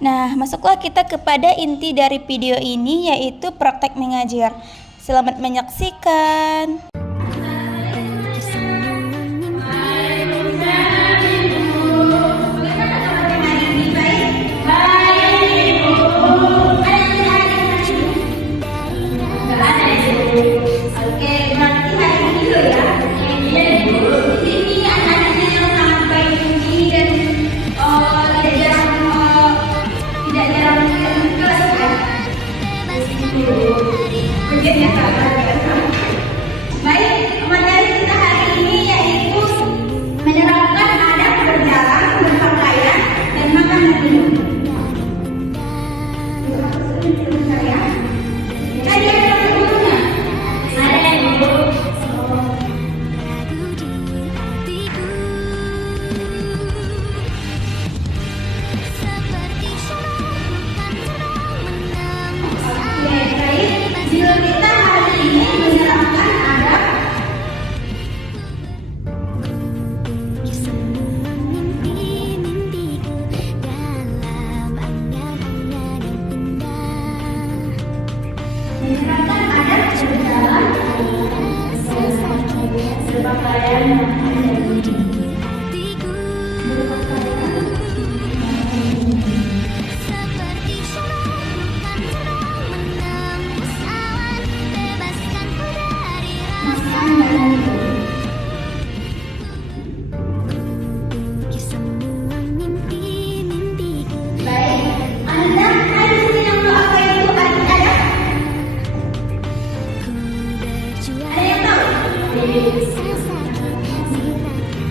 Nah, masuklah kita kepada inti dari video ini, yaitu praktek mengajar. Selamat menyaksikan. Baik, materi kita hari ini yaitu menerapkan adab berjalan, berpakaian, dan makan dan minum. Tadi ada yang sebelumnya? Ada yang belum? Oke, baik. Judul kita hari ini menerapkan adab berjalan, berpakaian,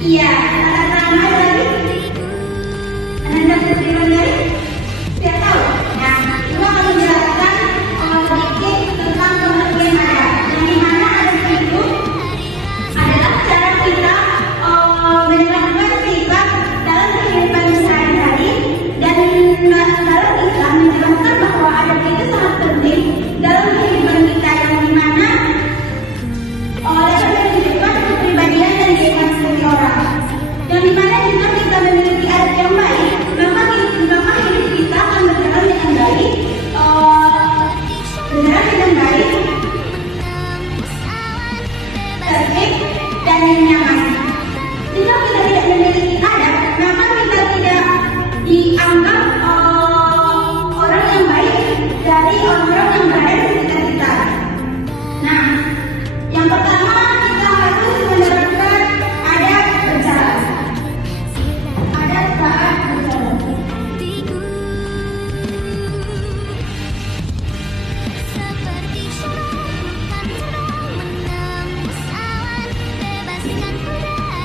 iya, kata-kata lagi. Anda berterima kasih. Tidak tahu. Nah, kita akan menjelaskan sedikit tentang pengertian adab. Yang dimana adab itu adalah cara kita menerapkan sifat dalam kehidupan sehari-hari, dan dalam Islam menjelaskan bahwa adab itu sangat penting dalam kehidupan kita, yang dimana dapat menunjukkan kepribadian dan sifat seperti orang. Yang dimana jika kita memiliki adab yang baik, maka hidup kita akan berjalan dengan baik, tertib dan nyaman. Jika kita tidak memiliki adab, maka kita tidak dianggap orang yang baik dari orang-orang yang berada di sekitar kita. Nah, yang pertama kita harus menerapkan adab berjalan. Adab saat berjalan.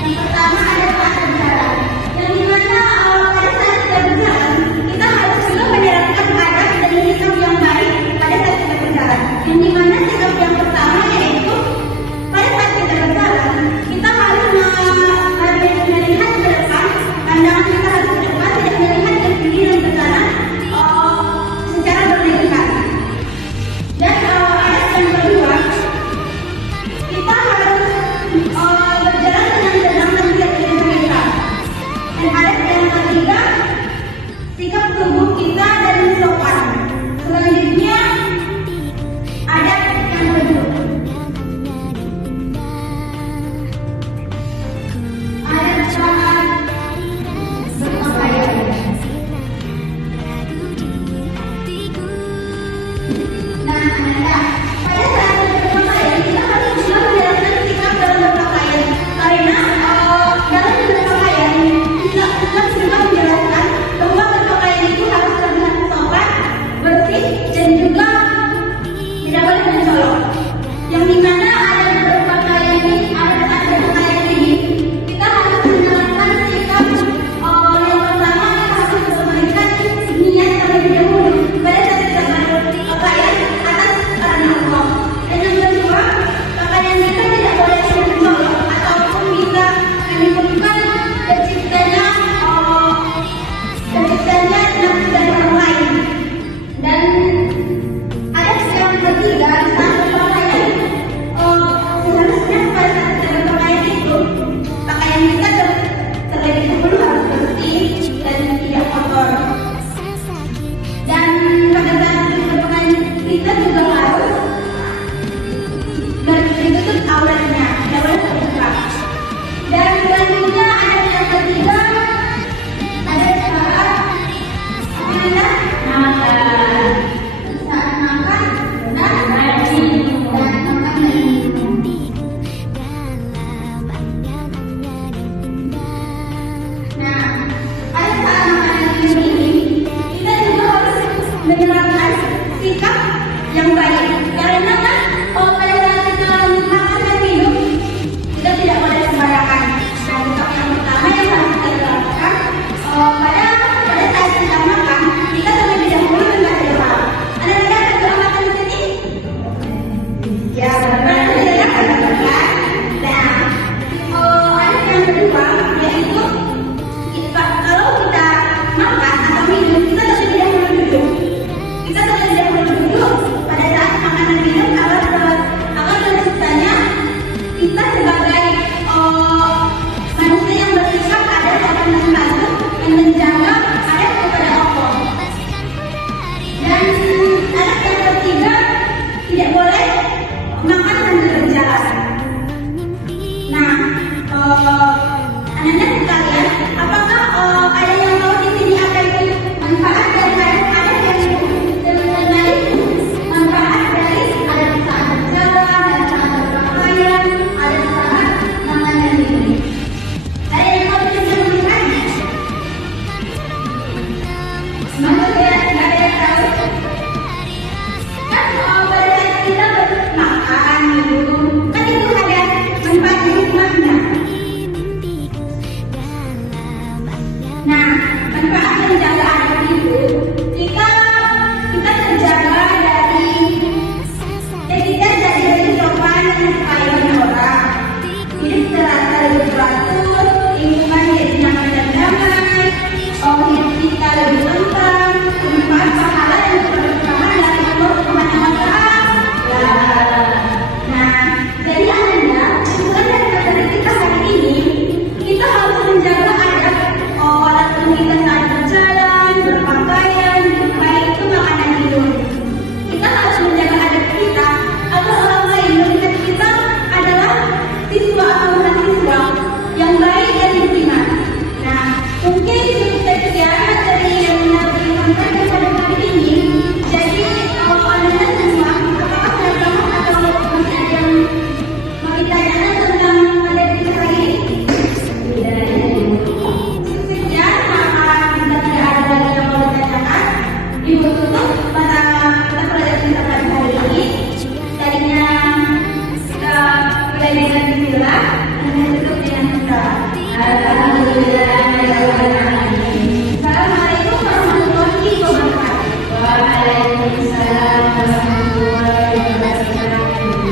Yang pertama ada saat berjalan. Yang dimana pada saat kita berjalan, kita harus juga menerapkan adab dan sikap yang baik pada saat kita berjalan. Yang dimana sikap yang pertama yaitu pada saat kita berjalan, kita harus melihat ke depan, pandangan kita harus ke depan, tidak melihat ke kiri dan berjalan secara berlebihan. Dan adab yang kedua, kita harus berjalan dengan tenang dan tidak tergesa-gesa. Dan adab yang ketiga, sikap tubuh kita dan sopan. Selanjutnya, adab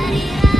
hari-hari.